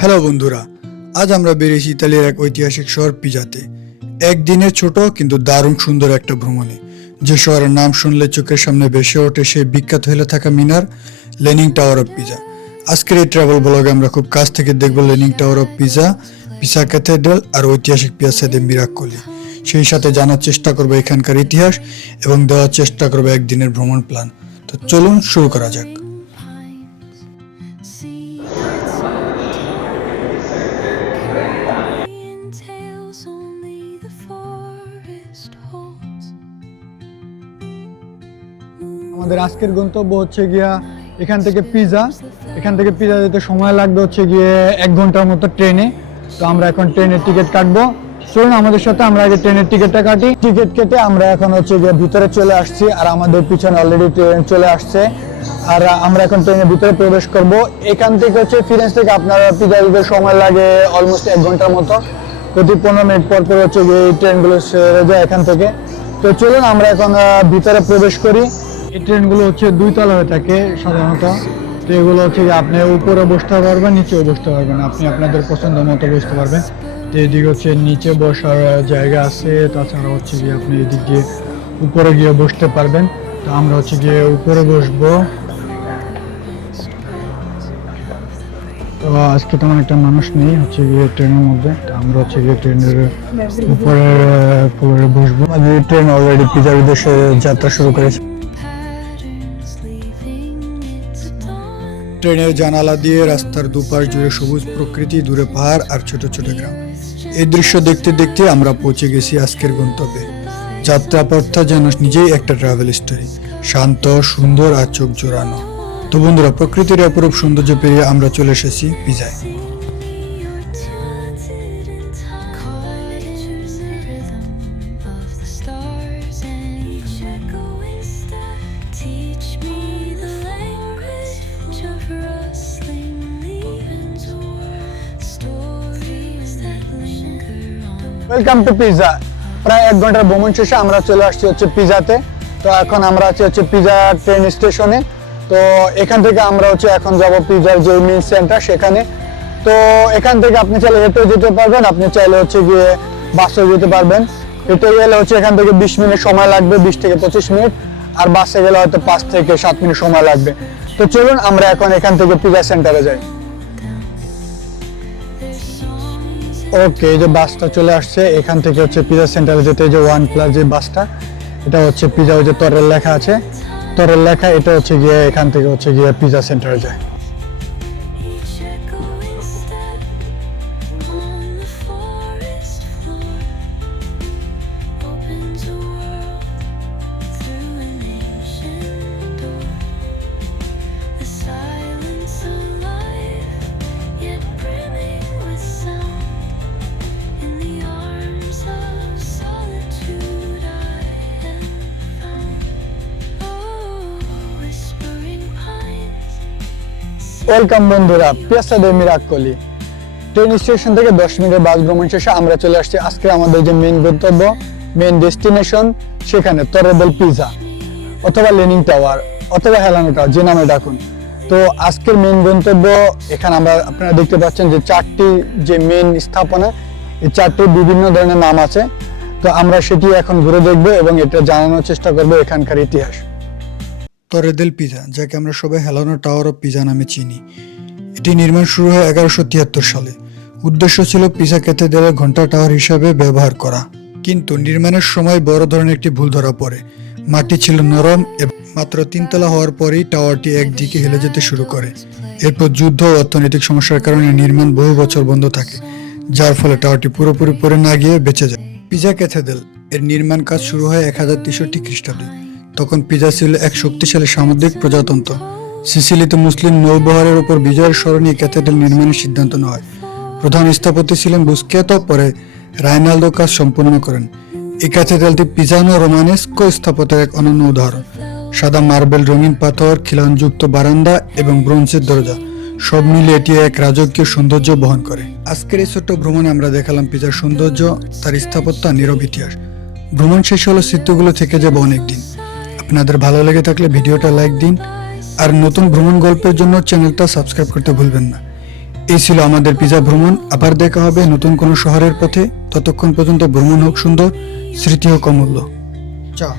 Hello বন্ধুরা, আজ আমরা বেরিয়েছি ইতালির এক ঐতিহাসিক শহর পিজাতে। একদিনের ছোট কিন্তু দারুণ সুন্দর একটা ভ্রমণে। যে শহরের নাম শুনলে চোখের সামনে ভেসে ওঠে সেই বিখ্যাত হয়ে থাকা মিনার, লেনিং টাওয়ার অফ পিজা। আজকের এই ট্রাভেল ব্লগে আমরা খুব কাছ থেকে দেখব leaning tower of Pisa, Pisa cathedral আর ঐতিহাসিক পিয়াজা দে মিরাকোলি। সেই সাথে জানার চেষ্টা করবো এখানকার ইতিহাস এবং দেওয়ার চেষ্টা করবো একদিনের ভ্রমণ প্ল্যান। তো চলুন শুরু করা যাক। আমাদের আজকের গন্তব্য হচ্ছে গিয়া এখান থেকে পিজা। এখান থেকে পিজা যেতে সময় লাগবে হচ্ছে গিয়ে 1 ঘন্টার মতো ট্রেনে। তো আমরা এখন ট্রেনের টিকিট কাটবো। চলুন আমাদের সাথে, আমরা আগে ট্রেনের টিকিটটা কাটি। টিকিট কেটে আমরা এখন হচ্ছে গিয়ে ভিতরে চলে আসছি, আর আমাদের পিছনে অলরেডি ট্রেন চলে আসছে। আর আমরা এখন ট্রেনের ভিতরে প্রবেশ করব। এখান থেকে হচ্ছে ফিরেন্স থেকে আপনার পিজা যেতে সময় লাগে অলমোস্ট 1 ঘন্টার মতো। প্রতি 15 মিনিট পর পর হচ্ছে গিয়ে এই ট্রেনগুলো ছেড়ে যায় এখান থেকে। তো চলুন আমরা এখন ভিতরে প্রবেশ করি। এই ট্রেনগুলো হচ্ছে 2 তলা হয়ে থাকে সাধারণত। তো এগুলো হচ্ছে আপনি উপরে বসতে পারবেন, নিচেও বসতে পারবেন, আপনি আপনাদের পছন্দ মতো বসতে পারবেন। তো এদিকে হচ্ছে নিচে বসার জায়গা আছে, তাছাড়া হচ্ছে গিয়ে আপনি এদিক দিয়ে উপরে গিয়ে বসতে পারবেন। তো আমরা হচ্ছে গিয়ে উপরে বসবো। তো আজকে তেমন একটা মানুষ নেই হচ্ছে গিয়ে ট্রেনের মধ্যে। তো আমরা হচ্ছে গিয়ে ট্রেনের উপরে বসবো। ট্রেন অলরেডি পিজার উদ্দেশ্যে যাত্রা শুরু করেছে। ট্রেনের জানালা দিয়ে রাস্তার দুপাশ জুড়ে সবুজ প্রকৃতি, দূরে পাহাড় আর ছোট ছোট গ্রাম। এই দৃশ্য দেখতে দেখতে আমরা পৌঁছে গেছি আজকের গন্তব্যে। যাত্রাপথটা যেন নিজেই একটা ট্রাভেল স্টোরি, শান্ত, সুন্দর আর চোখ জোড়ানো। তো বন্ধুরা, প্রকৃতির অপরূপ সৌন্দর্য পেরিয়ে আমরা চলে এসেছি পিজায়। Welcome to pizza. প্রায় 1 ঘন্টার ভ্রমণ শেষে আমরা চলে আসছি হচ্ছে পিজাতে। তো এখন আমরা আছি হচ্ছে পিজা ট্রেন স্টেশনে। তো এখান থেকে আমরা হচ্ছে এখন যাব পিজার যে মেইন সেন্টার সেখানে। তো এখান থেকে আপনি চাইলে হেঁটে যেতে পারবেন, আপনি চাইলে হচ্ছে গিয়ে বাসে যেতে পারবেন। হেঁটে গেলে হচ্ছে এখান থেকে 20 মিনিট সময় লাগবে, 20 থেকে 25 মিনিট। আর বাসে গেলে হয়তো 5 থেকে 7 মিনিট সময় লাগবে। তো চলুন আমরা এখন এখান থেকে পিজা সেন্টারে যাই। ওকে, এই যে বাসটা চলে আসছে। এখান থেকে হচ্ছে পিজা সেন্টারে যেতে যে 1+ যে বাসটা, এটা হচ্ছে পিজা, ওই যে তরের লেখা আছে, তরের লেখা, এটা হচ্ছে গিয়ে এখান থেকে হচ্ছে গিয়ে পিজা সেন্টারে যায়। ওয়েলকাম বন্ধুরা, পিয়াজা দে মিরাকোলি। ট্রেন স্টেশন থেকে 10 মিনিটের বাস ভ্রমণ শেষে আমরা চলে আসছি আজকে আমাদের যে মেইন গন্তব্য, মেইন ডেস্টিনেশন, সেখানে তরে দেল পিজা অথবা লেনিং টাওয়ার অথবা হেলানো টাওয়ার, যে নামে ডাকুন। তো আজকের মেইন গন্তব্য এখানে আপনারা দেখতে পাচ্ছেন যে 4টি যে মেইন স্থাপনা, এই 4টি বিভিন্ন ধরনের নাম আছে। তো আমরা সেটি এখন ঘুরে দেখবো এবং এটা জানানোর চেষ্টা করবো এখানকার ইতিহাস। তরে দেল পিজা, যাকে আমরা সবাই হেলানো টাওয়ার অফ পিজা নামে চিনি, এটি নির্মাণ শুরু হয় 1173 সালে। উদ্দেশ্য ছিল পিজা ক্যাথেড্রালের ঘন্টা টাওয়ার হিসাবে ব্যবহার করা। কিন্তু নির্মাণের সময় বড় ধরনের একটি ভুল ধরা পড়ে। মাটি ছিল নরম এবং মাত্র 3 তলা হওয়ার পরেই টাওয়ারটি একদিকে হেলে যেতে শুরু করে। এরপর যুদ্ধ ও অর্থনৈতিক সমস্যার কারণে নির্মাণ বহু বছর বন্ধ থাকে, যার ফলে টাওয়ারটি পুরোপুরি পড়ে না গিয়ে বেঁচে যায়। পিজা ক্যাথেড্রাল এর নির্মাণ কাজ শুরু হয় 1063 খ্রিস্টাব্দে। তখন পিজা ছিল এক শক্তিশালী সামুদ্রিক প্রজাতন্ত্র। সিসিলিতে মুসলিম নৌবহরের উপর বিজয়ের স্মরণে ক্যাথেড্রাল নির্মাণের সিদ্ধান্ত নেওয়া হয়। প্রধান স্থপতি ছিলেন বুস্কিয়াতো, পরে রাইনালদো কাজ সম্পূর্ণ করেন। এই ক্যাথেড্রালটি পিজানো রোমানেস্কো স্থাপত্যের এক অনন্য উদাহরণ। সাদা মার্বেল, রঙিন পাথর, খিলানযুক্ত বারান্দা এবং ব্রোঞ্জের দরজা, সব মিলিয়ে এটি এক রাজকীয় সৌন্দর্য বহন করে। আজকের এই ছোট্ট ভ্রমণে আমরা দেখালাম পিজার সৌন্দর্য, তার স্থাপত্য, নীরব ইতিহাস। ভ্রমণ শেষ হলো, স্মৃতিগুলো থেকে যাবে অনেকদিন। আপনাদের ভালো লেগে থাকলে ভিডিওটা লাইক দিন, আর নতুন ভ্রমণ গল্পের জন্য চ্যানেলটা সাবস্ক্রাইব করতে ভুলবেন না। এই ছিল আমাদের পিজা ভ্রমণ। আবার দেখা হবে নতুন কোনো শহরের পথে। ততক্ষণ পর্যন্ত ভ্রমণ হোক সুন্দর, স্মৃতি হোক অমূল্য। চা।